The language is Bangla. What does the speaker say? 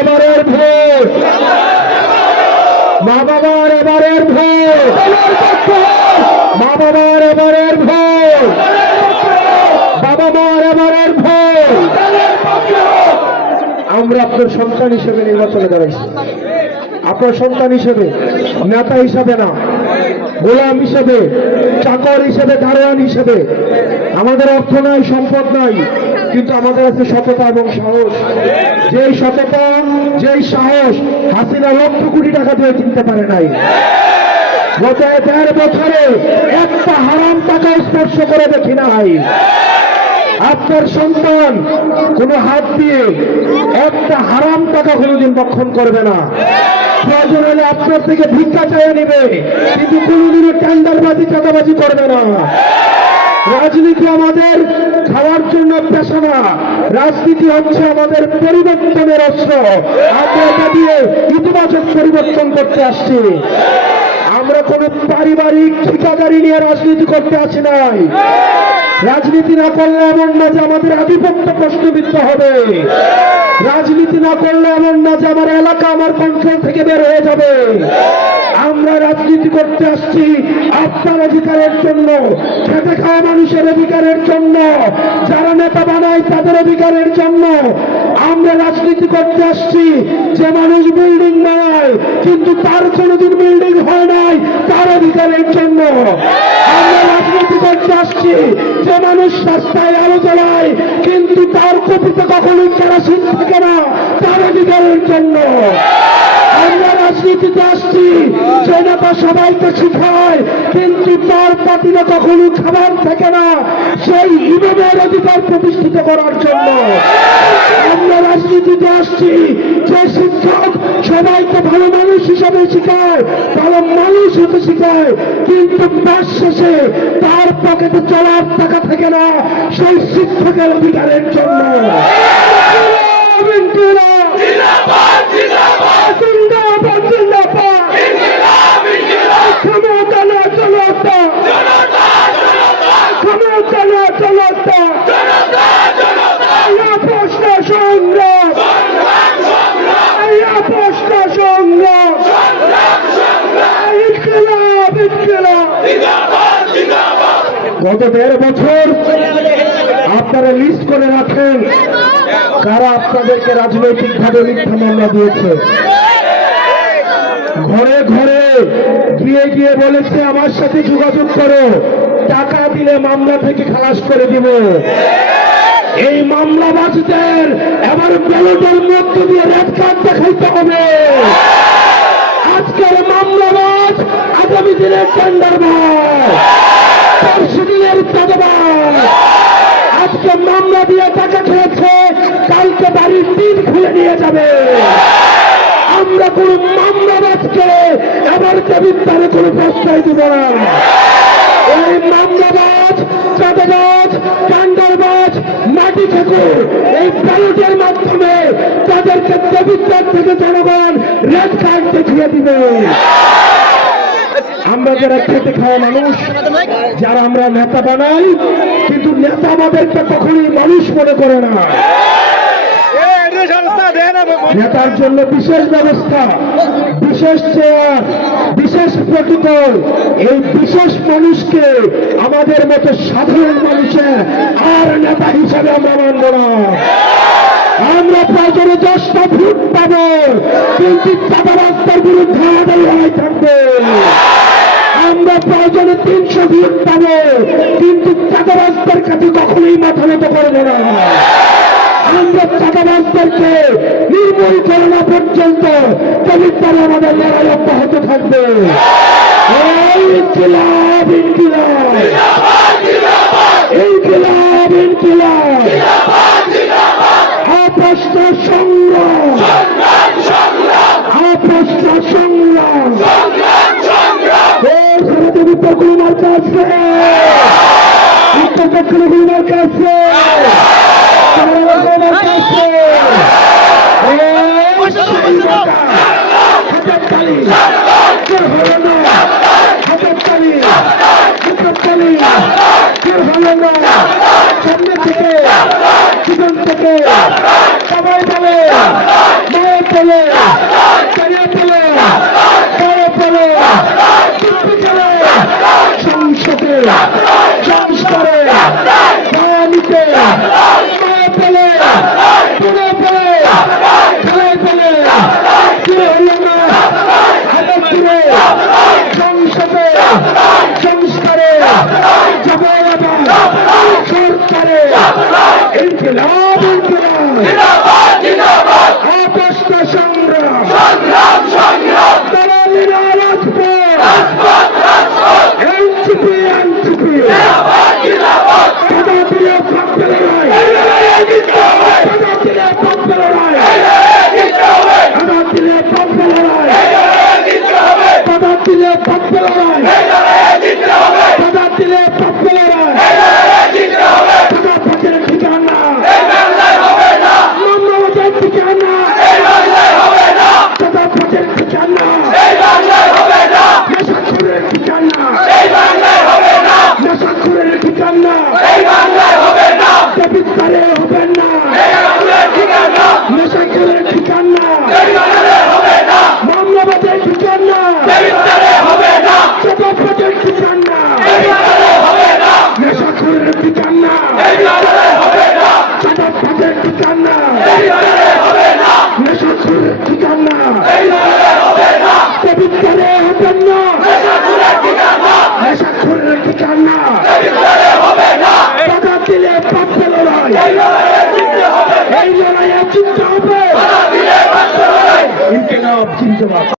এবারের ভোট, মা বাবার এবারের ভোট, মা বাবার এবারের ভোট, বাবা মার এবারের ভোট। আমরা আপনার সন্তান হিসেবে নির্বাচনে দাঁড়াইছি, আপনার সন্তান হিসেবে, নেতা হিসেবে না, গোলাম হিসেবে, চাকর হিসেবে, দারোয়ান হিসেবে। আমাদের অর্থ নাই, সম্পদ নাই, কিন্তু আমাদের আছে সততা এবং সাহস। যেই সততা, যেই সাহস হাসিনা লক্ষ কোটি টাকা দিয়ে কিনতে পারে নাই। গত ১.৫ বছরে একটা হারাম টাকা স্পর্শ করে দেখি নাই। আপনার সন্তান কোনো হাত দিয়ে একটা হারাম টাকা কোনোদিন ভক্ষণ করবে না। প্রয়োজন হলে আপনার থেকে ভিক্ষা চাইয়ে নেবে, কিন্তু কোনোদিনও টেন্ডারবাজি, চাঁদাবাজি করবে না। রাজনীতি আমাদের খাওয়ার জন্য পেশা না, রাজনীতি হচ্ছে আমাদের পরিবর্তনের অস্ত্র। আমরা এটা দিয়ে ইতিবাচক পরিবর্তন করতে আসছি। আমরা কোন পারিবারিক ঠিকাদারি নিয়ে রাজনীতি করতে আসি নাই। রাজনীতি না করলে এমন না যে আমাদের আধিপত্য প্রশ্নবিদ্ধ হবে। রাজনীতি না করলে এমন না যে আমার এলাকা আমার কন্ট্রোল থেকে বের হয়ে যাবে। আমরা রাজনীতি করতে আসছি আপনার অধিকারের জন্য, খেটে খাওয়া মানুষের অধিকারের জন্য, যারা নেতা বানায় তাদের অধিকারের জন্য। আমরা রাজনীতি করতে আসছি যে মানুষ বিল্ডিং বানায় কিন্তু তার কোনোদিন বিল্ডিং হয় নাই, তার অধিকারের জন্য। আমরা রাজনীতি করতে আসছি যে মানুষ রাস্তায় আলো জ্বালায় কিন্তু তার কপিতে কখনোই কেরাসিন থাকে না, তার অধিকারের জন্য। আমরা রাজনীতিতে আসছি যে নেতা সবাইকে শিখায় কিন্তু তার পাতিলে কখনো খাবার থাকে না, সেই ইমামের অধিকার প্রতিষ্ঠিত করার জন্য। আমরা রাজনীতিতে আসছি যে শিক্ষক সবাইকে ভালো মানুষ হিসাবে শিখায়, ভালো মানুষ হতে শিখায়, কিন্তু মাস শেষে তার পকেটে চলার টাকা থাকে না, সেই শিক্ষকের অধিকারের জন্য। গত ১.৫ বছর আপনারা লিস্ট করে রাখেন কারা আপনাদেরকে রাজনৈতিক ভাবে মিথ্যা মামলা দিয়েছে। ঘরে ঘরে গিয়ে গিয়ে বলেছে আমার সাথে যোগাযোগ করো, টাকা দিলে মামলা থেকে খালাস করে দিব। এই মামলাবাজদের এবার ব্যালটের মধ্য দিয়ে রেড কার্ড দেখাইতে হবে। আজকের মামলাবাজ আগামী দিনের টেন্ডারবাজ, পরশুদিনের চাঁদাবাজ। আজকে মামলা দিয়ে টাকা খেয়েছে, কালকে বাড়ির টিন খুলে নিয়ে যাবে। আমরা কোন মামলাবাজকে এবার দেবিদ্বারে কোনো প্রশ্রয় দিব না। এই মামলাবাজ, চাঁদাবাজ, টেন্ডারবাজ, মাটি ঠাকুর এই ব্যালটের মাধ্যমে তাদেরকে দেবিদ্বার থেকে জনগণ রেড কার্ড দেখিয়ে দিবে। আমরা যারা খেতে খাওয়া মানুষ, যারা আমরা নেতা বানাই কিন্তু নেতা আমাদেরকে কখনোই মানুষ মনে করে না। নেতার জন্য বিশেষ ব্যবস্থা, বিশেষ চেয়ার, বিশেষ প্রটোকল। এই বিশেষ মানুষকে আমাদের মতো সাধারণ মানুষের আর নেতা হিসাবে আমরা মানব না। আমরা প্রয়োজনে 10টা ভোট পাবো কিন্তু চাঁদাবাজদের বিরুদ্ধে আমাদের লড়াই থাকবে। আমরা প্রয়োজনে 300 ভোট পাবো কিন্তু চাঁদাবাজদের কাছে কখনোই মাথা নত করবো না। আমরা চাঁদাবাজদেরকে নির্মূল করা পর্যন্ত পবিত্রে আমাদের লড়াই অব্যাহত থাকবে। ইনকিলাব, ইনকিলাব, ইনকিলাব, ইনকিলাব, অপ্রশ্ন সংগ্রাম, অপ্রশ্ন সংগ্রাম। সারাদিন উত্তর গুলিমার কাছে, উত্তর দক্ষিণ গুলিমার কাছে, সামনে থেকে জীবন থেকে সবাই বলে পেলে বেরিয়ে পেলে বড় পেলে চুক্তিকালে সংসদে সংস্কারে নিতে পেলে পুরো পেলে খেলায় পেলে কে হইল না আদর করে সংসদে সংস্কারে যাবে আবার সরকারে ইনকিলাব ইনকিলাব আপস্ত সংগ্রাম দালালিরা রাজপথ এনসিপি এনসিপি পদাতিরে পক্ষে লড়াই পদাতিরে পক্ষে লড়াই পদাতিরে পক্ষে লড়াই পদাতিরে পক্ষে লড়াই পদাতিরে পক্ষে লড়াই পদাতির ঠিকানা মানবতার ঠিকানা পদাতির ঠিকানা নেশাখোরের ঠিকানা নেশাখোরের ঠিকানা দেবিদ্বারে হবে না নেশাখোরের ঠিকানা মানবতার ঠিকানা পদাতির ঠিকানা নেশাখোরের ঠিকানা পদাতির ঠিকানা নেশাখোরের ঠিকানা দেবিদ্বারে হবে না নেশাখোরের ঠিকানা বাধা দিলে পাপে লড়াই এই লড়াইয়ে জিততে হবে ইনকিলাব জিন্দাবাদ।